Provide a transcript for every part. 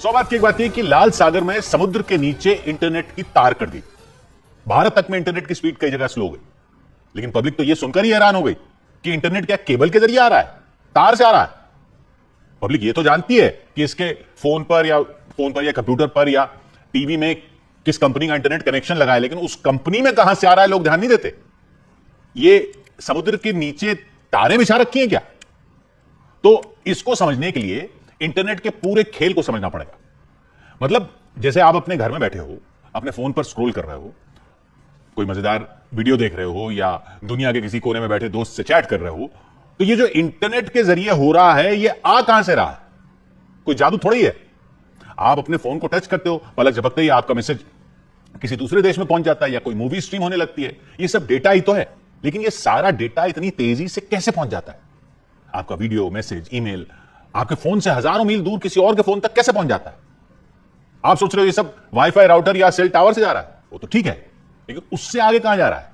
सौभाग्य की एक बात यह कि लाल सागर में समुद्र के नीचे इंटरनेट की तार कर दी। भारत तक में इंटरनेट की स्पीड कई जगह स्लो हो गई, लेकिन पब्लिक तो यह सुनकर ही हैरान हो गई कि इंटरनेट क्या केबल के जरिए आ रहा है, तार से आ रहा है। पब्लिक ये तो जानती है कि इसके फोन पर या कंप्यूटर पर या टीवी में किस कंपनी का इंटरनेट कनेक्शन लगा है, लेकिन उस कंपनी में कहां से आ रहा है लोग ध्यान नहीं देते। ये समुद्र के नीचे तारे बिछा रखी हैं क्या? तो इसको समझने के लिए इंटरनेट के पूरे खेल को समझना पड़ेगा। मतलब जैसे आप अपने घर में बैठे हो, अपने फोन पर स्क्रॉल कर रहे हो, कोई मजेदार वीडियो देख रहे हो या दुनिया के किसी कोने में बैठे दोस्त से चैट कर रहे हो, तो ये जो इंटरनेट के जरिए हो रहा है ये आ कहां से रहा है? कोई जादू थोड़ी है। आप अपने फोन को टच करते हो, पलक झपकते ही आपका मैसेज किसी दूसरे देश में पहुंच जाता है या कोई मूवी स्ट्रीम होने लगती है। ये सब डेटा ही तो है, लेकिन ये सारा डेटा इतनी तेजी से कैसे पहुंच जाता है? आपका वीडियो, मैसेज, ईमेल आपके फोन से हजारों मील दूर किसी और के फोन तक कैसे पहुंच जाता है? आप सोच रहे हो ये सब वाईफाई राउटर या सेल टावर से जा रहा है, वो तो ठीक है, लेकिन उससे आगे कहां जा रहा है?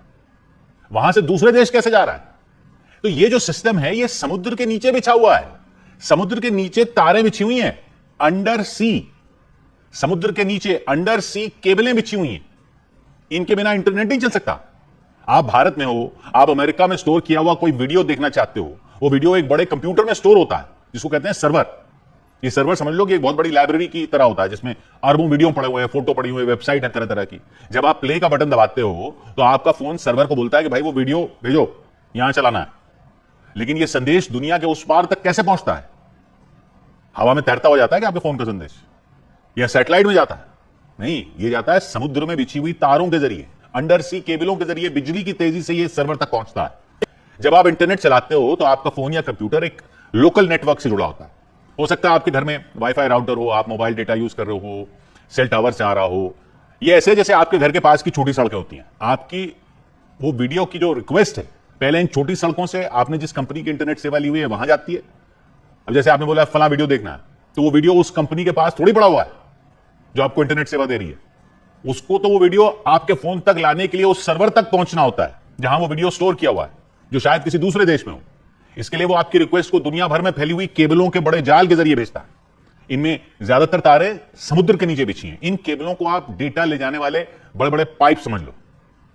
वहां से दूसरे देश कैसे जा रहा है? तो ये जो सिस्टम है ये समुद्र के नीचे बिछा हुआ है। समुद्र के नीचे तारें बिछी हुई हैं, अंडर सी। समुद्र के नीचे अंडर सी केबलें बिछी हुई हैं। इनके बिना इंटरनेट नहीं चल सकता। आप भारत में हो, आप अमेरिका में स्टोर किया हुआ कोई वीडियो देखना चाहते हो, वो वीडियो एक बड़े कंप्यूटर में स्टोर होता है जिसको कहते हैं सर्वर। ये सर्वर समझ लो कि एक बहुत बड़ी लाइब्रेरी की तरह होता है जिसमें अरबों वीडियो पड़े हुए हैं, फोटो पड़ी हुई है, वेबसाइट है तरह तरह की। जब आप प्ले का बटन दबाते हो तो आपका फोन सर्वर को बोलता है कि भाई वो वीडियो भेजो, यहां चलाना है। लेकिन ये संदेश दुनिया के उस पार तक कैसे पहुंचता है? हवा में तैरता हो जाता है कि आपके फोन का संदेश, या सैटेलाइट में जाता है? नहीं, ये जाता है समुद्र में बिछी हुई तारों के जरिए, अंडर सी केबलों के जरिए बिजली की तेजी से ये सर्वर तक पहुंचता है। जब आप इंटरनेट चलाते हो तो आपका फोन या कंप्यूटर एक लोकल नेटवर्क से जुड़ा होता है। हो सकता है आपके घर में वाईफाई राउटर हो, आप मोबाइल डेटा यूज कर रहे हो, सेल टावर से आ रहा हो। ये ऐसे जैसे आपके घर के पास की छोटी सड़कें होती हैं। आपकी वो वीडियो की जो रिक्वेस्ट है पहले इन छोटी सड़कों से आपने जिस कंपनी की इंटरनेट सेवा ली हुई है वहां जाती है। अब जैसे आपने बोला फला वीडियो देखना है, तो वो वीडियो उस कंपनी के पास थोड़ी पड़ा हुआ है जो आपको इंटरनेट सेवा दे रही है। उसको तो वो वीडियो आपके फोन तक लाने के लिए उस सर्वर तक पहुंचना होता है जहां वो वीडियो स्टोर किया हुआ है, जो शायद किसी दूसरे देश में हो। इसके लिए वो आपकी रिक्वेस्ट को दुनिया भर में फैली हुई केबलों के बड़े जाल के जरिए भेजता है। इनमें ज्यादातर तारे समुद्र के नीचे बिछी हैं। इन केबलों को आप डेटा ले जाने वाले बड़े बड़े पाइप समझ लो।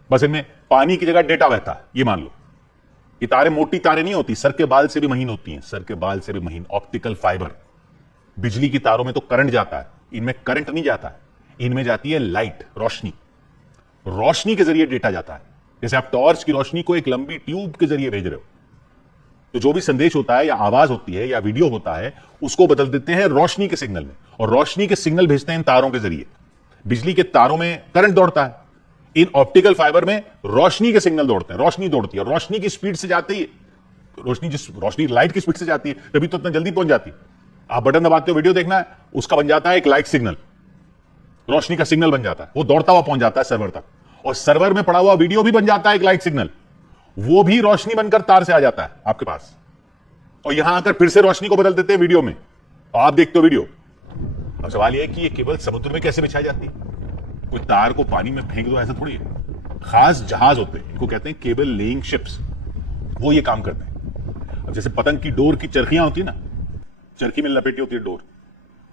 बस इनमें पानी की जगह डेटा बहता है, ये मान लो। ये तारे मोटी तारे नहीं होती, सर के बाल से भी महीन होती हैं, सर के बाल से भी महीन। Optical fibre. बिजली की तारों में तो करंट जाता है, इनमें करंट नहीं जाता है। इनमें जाती है लाइट, रोशनी। रोशनी के जरिए डेटा जाता है। जैसे आप टॉर्च की रोशनी को एक लंबी ट्यूब के जरिए भेज रहे हो, तो जो भी संदेश होता है या आवाज होती है या वीडियो होता है उसको बदल देते हैं रोशनी के सिग्नल में, और रोशनी के सिग्नल भेजते हैं इन तारों के जरिए। बिजली के तारों में करंट दौड़ता है, इन ऑप्टिकल फाइबर में रोशनी के सिग्नल दौड़ते हैं। रोशनी दौड़ती है, रोशनी की स्पीड से जाती है। रोशनी लाइट की स्पीड से जाती है, तभी तो इतना जल्दी पहुंच जाती है। आप बटन दबाते हो, वीडियो देखना है, उसका बन जाता है एक लाइट सिग्नल, रोशनी का सिग्नल बन जाता है, वो दौड़ता हुआ पहुंच जाता है सर्वर तक, और सर्वर में पड़ा हुआ वीडियो भी बन जाता है एक लाइट सिग्नल, वो भी रोशनी बनकर तार से आ जाता है आपके पास, और यहां आकर फिर से रोशनी को बदल देते हैं वीडियो में, और आप देखते हो वीडियो। अब सवाल यह है कि ये केबल समुद्र में कैसे बिछाई जाती है? कोई तार को पानी में फेंक दो ऐसा थोड़ी है। खास जहाज होते हैं, इनको कहते हैं केबल लेइंग शिप्स, वो ये काम करते हैं। अब जैसे पतंग की डोर की चरखियां होती है ना, चरखी में लपेटी होती है डोर,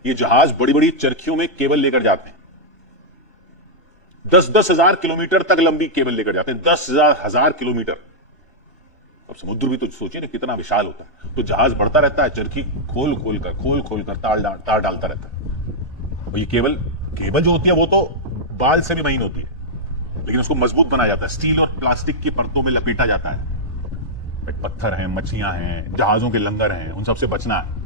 ये जहाज बड़ी बड़ी चरखियों में केबल लेकर जाते हैं। 10-10 हजार किलोमीटर तक लंबी केबल लेकर जाते हैं, 10,000 किलोमीटर। अब समुद्र भी तो सोचिए ना कितना विशाल होता है। तो जहाज बढ़ता रहता है, चरखी खोल खोल कर तार डालता रहता है। और ये केबल जो होती है वो तो बाल से भी महीन होती है, लेकिन उसको मजबूत बनाया जाता है, स्टील और प्लास्टिक की परतों में लपेटा जाता है। पत्थर हैं, मछलियां हैं, जहाजों के लंगर हैं, उन सबसे बचना है।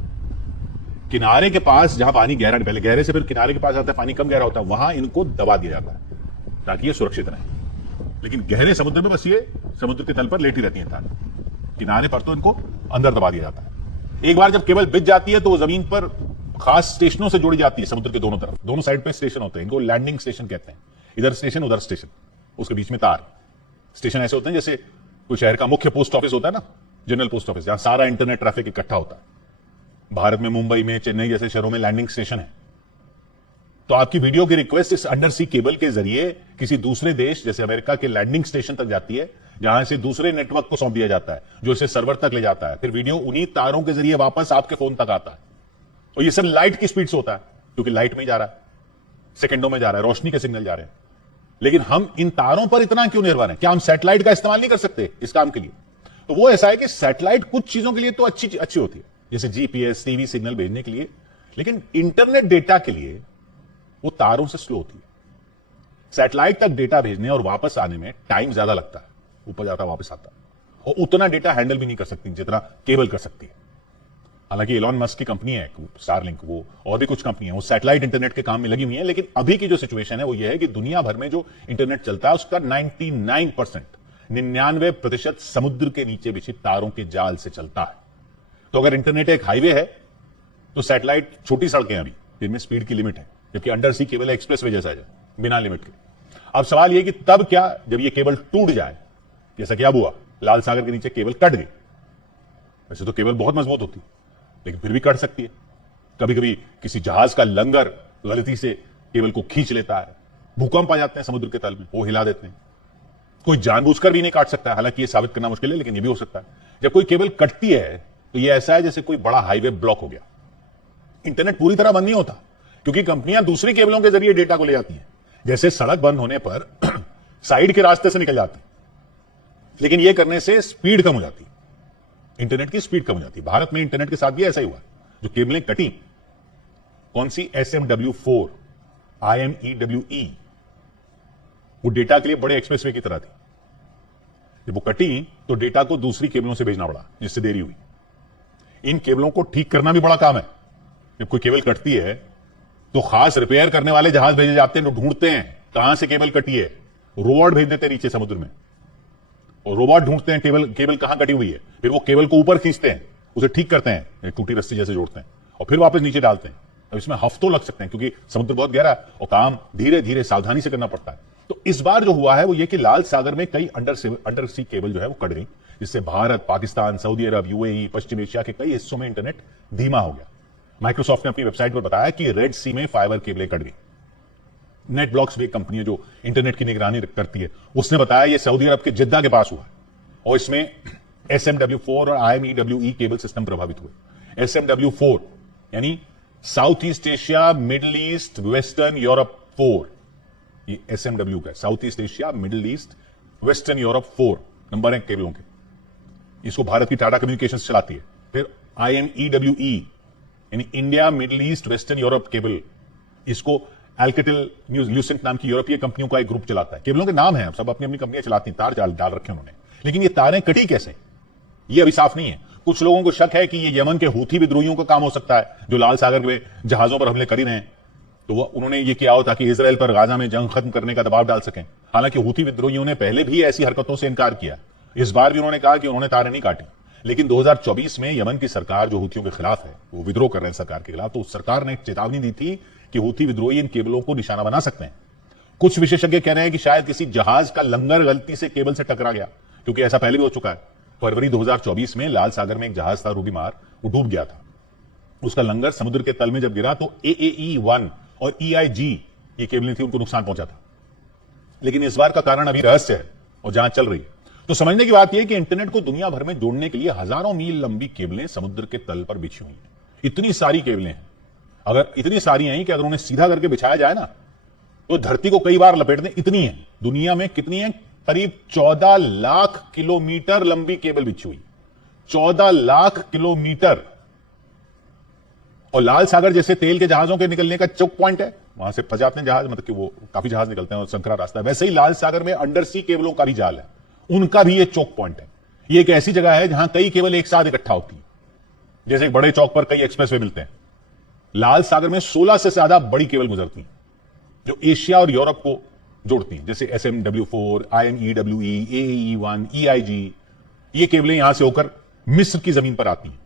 किनारे के पास जहां पानी गहरा, पहले गहरे से फिर किनारे के पास आता है, पानी कम गहरा होता है, वहां इनको दबा दिया जाता है ताकि ये सुरक्षित रहे। लेकिन गहरे समुद्र में बस ये समुद्र के तल पर लेटी रहती है तार, किनारे पर तो इनको अंदर दबा दिया जाता है। एक बार जब केबल बिछ जाती है तो वो जमीन पर खास स्टेशनों से जुड़ी जाती है। समुद्र के दोनों तरफ, दोनों साइड पे स्टेशन होते हैं, इनको लैंडिंग स्टेशन कहते हैं। इधर स्टेशन उधर स्टेशन, उसके बीच में तार। स्टेशन ऐसे होते हैं जैसे कोई शहर का मुख्य पोस्ट ऑफिस होता है ना, जनरल पोस्ट ऑफिस, जहां सारा इंटरनेट ट्रैफिक इकट्ठा होता है। भारत में मुंबई में, चेन्नई जैसे शहरों में लैंडिंग स्टेशन है। तो आपकी वीडियो की रिक्वेस्ट इस अंडर सी केबल के जरिए किसी दूसरे देश जैसे अमेरिका के लैंडिंग स्टेशन तक जाती है, जहां से दूसरे नेटवर्क को सौंप दिया जाता है जो इसे सर्वर तक ले जाता है। फिर वीडियो उन्हीं तारों के जरिए वापस आपके फोन तक आता है, और ये सब लाइट की स्पीड से होता है। क्योंकि लाइट में ही जा रहा है, सेकंडों में जा रहा है, रोशनी के सिग्नल जा रहे हैं। लेकिन हम इन तारों पर इतना क्यों निर्भर हैं? क्या हम सैटेलाइट का इस्तेमाल नहीं कर सकते इस काम के लिए? तो वो ऐसा है कि सैटेलाइट कुछ चीजों के लिए तो अच्छी होती है, जैसे जीपीएस, टीवी सिग्नल भेजने के लिए, लेकिन इंटरनेट डेटा के लिए वो तारों से स्लो होती है। सैटेलाइट तक डेटा भेजने और वापस आने में टाइम ज्यादा लगता है, ऊपर जाता वापस आता है, और उतना डेटा हैंडल भी नहीं कर सकती जितना केबल कर सकती है। हालांकि एलॉन मस्क की कंपनी है स्टारलिंक, वो और भी कुछ कंपनी है, वो सैटेलाइट इंटरनेट के काम में लगी हुई है। लेकिन अभी की जो सिचुएशन है वो ये है कि दुनिया भर में जो इंटरनेट चलता है उसका 99% समुद्र के नीचे बिछी तारों के जाल से चलता है। तो अगर इंटरनेट एक हाईवे है तो सैटेलाइट छोटी सड़कें अभी जिनमें स्पीड की लिमिट है, जबकि undersea cable expressway जैसा है बिना लिमिट के। अब सवाल यह कि तब क्या जब ये केबल टूट जाए, जैसा क्या हुआ लाल सागर के नीचे केबल कट गई। वैसे तो केबल बहुत मजबूत होती लेकिन फिर भी कट सकती है। कभी कभी किसी जहाज का लंगर गलती से केबल को खींच लेता है, भूकंप आ जाते हैं समुद्र के तल में, वो हिला देते हैं। कोई जानबूझकर भी नहीं काट सकता है, हालांकि ये साबित करना मुश्किल है, लेकिन ये भी हो सकता है। जब कोई केबल कटती है तो ये ऐसा है जैसे कोई बड़ा हाईवे ब्लॉक हो गया। इंटरनेट पूरी तरह बंद नहीं होता क्योंकि कंपनियां दूसरी केबलों के जरिए डेटा को ले जाती हैं। जैसे सड़क बंद होने पर साइड के रास्ते से निकल जाते हैं, लेकिन यह करने से स्पीड कम हो जाती है, इंटरनेट की स्पीड कम हो जाती है। भारत में इंटरनेट के साथ भी ऐसा ही हुआ। जो केबलें कटी, कौन सी, SMW4, IMEWE, वो डेटा के लिए बड़े एक्सप्रेसवे की तरह थी। जब वो कटी तो डेटा को दूसरी केबलों से भेजना पड़ा, जिससे देरी हुई। इन केबलों को ठीक करना भी बड़ा काम है। जब कोई केबल कटती है तो खास रिपेयर करने वाले जहाज भेजे जाते हैं, जो ढूंढते हैं कहां से केबल कटी है। रोबोट भेज देते हैं नीचे समुद्र में, और रोबोट ढूंढते हैं केबल कहां कटी हुई है, फिर वो केबल को ऊपर खींचते हैं, उसे ठीक करते हैं, टूटी रस्सी जैसे जोड़ते हैं, और फिर वापस नीचे डालते हैं। अब इसमें हफ्तों लग सकते हैं क्योंकि समुद्र बहुत गहरा है और काम धीरे धीरे सावधानी से करना पड़ता है। तो इस बार जो हुआ है वो ये कि लाल सागर में कई अंडर सी केबल जो है वो कट गई, जिससे भारत, पाकिस्तान, सऊदी अरब, यूएई, पश्चिम एशिया के कई हिस्सों में इंटरनेट धीमा हो गया। माइक्रोसॉफ्ट ने अपनी वेबसाइट पर बताया कि रेड सी में फाइबर केबलें कट गई। नेट ब्लॉक्स भी एक कंपनी है जो इंटरनेट की निगरानी करती है, उसने बताया ये सऊदी अरब के जिद्दा के पास हुआ है, और इसमें SMW4 और IMEWE केबल सिस्टम प्रभावित हुए। SMW4 यानी south east Asia, middle east, western Europe 4, ये SMW का, south east Asia, middle east, western Europe 4 number है केबलों के। इसको भारत की टाटा कम्युनिकेशंस चलाती है। फिर IMEWE यानी India, middle east, western Europe cable, इसको एल्केटेल ल्यूसेंट नाम की यूरोपीय कंपनियों का एक ग्रुप चलाता है। केबलों के नाम है, सब अपनी अपनी कंपनियां चलाती हैं, तार डाल रखे उन्होंने, लेकिन ये तारें कटी कैसे, ये अभी साफ नहीं है। कुछ लोगों को शक है कि ये यमन के हूथी विद्रोहियों का काम हो सकता है, जो लाल सागर में जहाजों पर हमले कर ही रहे हैं। तो वो उन्होंने ये किया हो ताकि इजराइल पर गाजा में जंग खत्म करने का दबाव डाल सकें। हालांकि हूथी विद्रोहियों ने पहले भी ऐसी हरकतों से इनकार किया। इस बार भी उन्होंने कहा कि उन्होंने तारें नहीं काटी, लेकिन 2024 में यमन की सरकार जो हूथियों के खिलाफ है, वो विद्रोह कर रहे हैं सरकार के खिलाफ, तो उस सरकार ने चेतावनी दी थी कि हूथी विद्रोही इन केबलों को निशाना बना सकते हैं। कुछ विशेषज्ञ कह रहे हैं कि शायद किसी जहाज का लंगर गलती से केबल से टकरा गया, क्योंकि ऐसा पहले भी हो चुका है। फरवरी 2024 में लाल सागर में एक जहाज था रूबीमार, वो डूब गया था। उसका लंगर समुद्र के तल में जब गिरा तो AAE1 और EIG ये केबलें थी, उनको नुकसान पहुंचा था। लेकिन इस बार का कारण अभी रहस्य है और जांच चल रही है। तो समझने की बात यह कि इंटरनेट को दुनिया भर में जोड़ने के लिए हजारों मील लंबी केबलें समुद्र के तल पर बिछी हुई हैं। इतनी सारी केबलें हैं, अगर इतनी सारी हैं कि अगर उन्हें सीधा करके बिछाया जाए ना तो धरती को कई बार लपेट दें, इतनी है। दुनिया में कितनी है? करीब 14 लाख किलोमीटर लंबी केबल बिछी हुई, 14 लाख किलोमीटर। और लाल सागर जैसे तेल के जहाजों के निकलने का चौक पॉइंट है, वहां से फंस जाते हैं जहाज, मतलब कि वो काफी जहाज निकलते हैं और संकरा रास्ता है। वैसे ही लाल सागर में अंडर सी केबलों का भी जाल है, उनका भी ये चौक पॉइंट है। ये एक ऐसी जगह है जहां कई केबल एक साथ इकट्ठा होती है, जैसे एक बड़े चौक पर कई एक्सप्रेसवे मिलते हैं। लाल सागर में 16 से ज्यादा बड़ी केबल गुजरती हैं जो एशिया और यूरोप को जोड़ती हैं, जैसे SMW4, IMEWE, AAE1, EIG। ये केबलें यहां से होकर मिस्र की जमीन पर आती हैं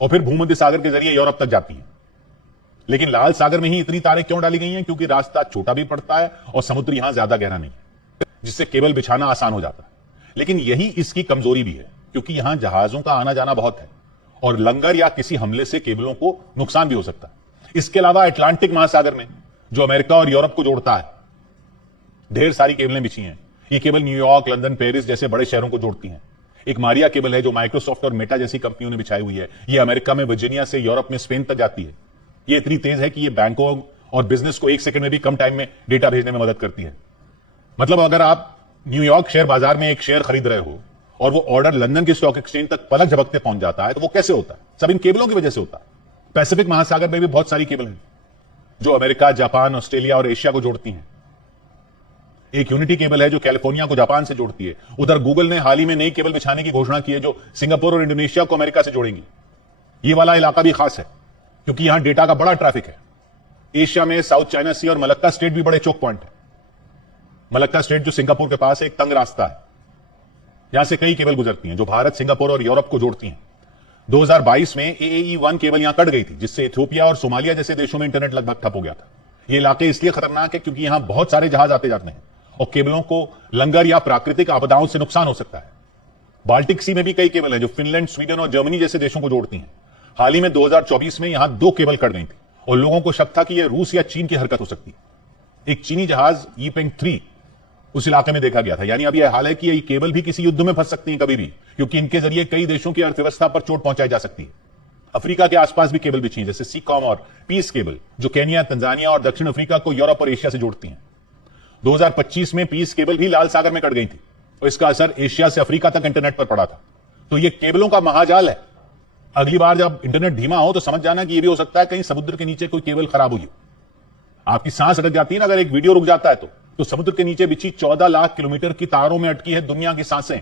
और फिर भूमध्य सागर के जरिए यूरोप तक जाती हैं। लेकिन लाल सागर में ही इतनी तारें क्यों डाली गई हैं? क्योंकि रास्ता छोटा भी पड़ता है और समुद्र यहां ज्यादा गहरा नहीं है, जिससे केबल बिछाना आसान हो जाता है। लेकिन यही इसकी कमजोरी भी है, क्योंकि यहां जहाजों का आना जाना बहुत है और लंगर या किसी हमले से केबलों को नुकसान भी हो सकता है। इसके अलावा अटलांटिक महासागर में, जो अमेरिका और यूरोप को जोड़ता है, ढेर सारी केबलें बिछी हैं। ये केबल न्यूयॉर्क, लंदन, पेरिस जैसे बड़े शहरों को जोड़ती हैं। एक मारिया केबल है जो माइक्रोसॉफ्ट और मेटा जैसी कंपनियों ने बिछाई हुई है। ये अमेरिका में वर्जीनिया से यूरोप में स्पेन तक जाती है। ये इतनी तेज है कि ये बैंकों और बिजनेस को 1 सेकंड में भी कम टाइम में डेटा भेजने में मदद करती है। मतलब अगर आप न्यूयॉर्क शेयर बाजार में एक शेयर खरीद रहे हो और वो ऑर्डर लंदन के स्टॉक एक्सचेंज तक पलक झपकते पहुंच जाता है, तो वो कैसे होता है? सब इन केबलों की वजह से होता है। पैसिफिक महासागर में भी बहुत सारी केबल हैं जो अमेरिका, जापान, ऑस्ट्रेलिया और एशिया को जोड़ती हैं। एक यूनिटी केबल है जो कैलिफोर्निया को जापान से जोड़ती है। उधर गूगल ने हाल ही में नई केबल बिछाने की घोषणा की है जो सिंगापुर और इंडोनेशिया को अमेरिका से जोड़ेंगी। ये वाला इलाका भी खास है क्योंकि यहां डेटा का बड़ा ट्रैफिक है। एशिया में साउथ चाइना सी और मलक्का स्ट्रेट भी बड़े चौक पॉइंट है। मलक्का स्ट्रेट जो सिंगापुर के पास है, एक तंग रास्ता है, यहां से कई केबल गुजरती हैं जो भारत, सिंगापुर और यूरोप को जोड़ती हैं। 2022 में AAE1 केबल यहां कट गई थी जिससे इथियोपिया और सोमालिया जैसे देशों में इंटरनेट लगभग ठप हो गया था। ये इलाके इसलिए खतरनाक है क्योंकि यहां बहुत सारे जहाज आते जाते हैं और केबलों को लंगर या प्राकृतिक आपदाओं से नुकसान हो सकता है। बाल्टिक सी में भी कई केबल हैं जो फिनलैंड, स्वीडन और जर्मनी जैसे देशों को जोड़ती हैं। हाल ही में 2024 में यहां 2 केबल कट गई थी और लोगों को शक था कि यह रूस या चीन की हरकत हो सकती है। एक चीनी जहाज यीपेंग 3 उस इलाके में देखा गया था। यानी अब यह हाल है कि ये केबल भी किसी युद्ध में फंस सकती हैं कभी भी, क्योंकि इनके जरिए कई देशों की अर्थव्यवस्था पर चोट पहुंचाई जा सकती है। अफ्रीका के आसपास भी केबल बिछी हैं जैसे सीकॉम और पीस केबल जो केन्या, तंजानिया और दक्षिण अफ्रीका को यूरोप और एशिया से जोड़ती हैं। 2025 में पीस केबल भी लाल सागर में कट गई थी और इसका असर एशिया से अफ्रीका तक इंटरनेट पर पड़ा था। तो ये केबलों का महाजाल है। अगली बार जब इंटरनेट धीमा हो तो समझ जाना कि यह भी हो सकता है कहीं समुद्र के नीचे कोई केबल खराब हुई हो। आपकी सांस अटक जाती है ना अगर एक वीडियो रुक जाता है तो समुद्र के नीचे बिछी 14 लाख किलोमीटर की तारों में अटकी है दुनिया की सांसें।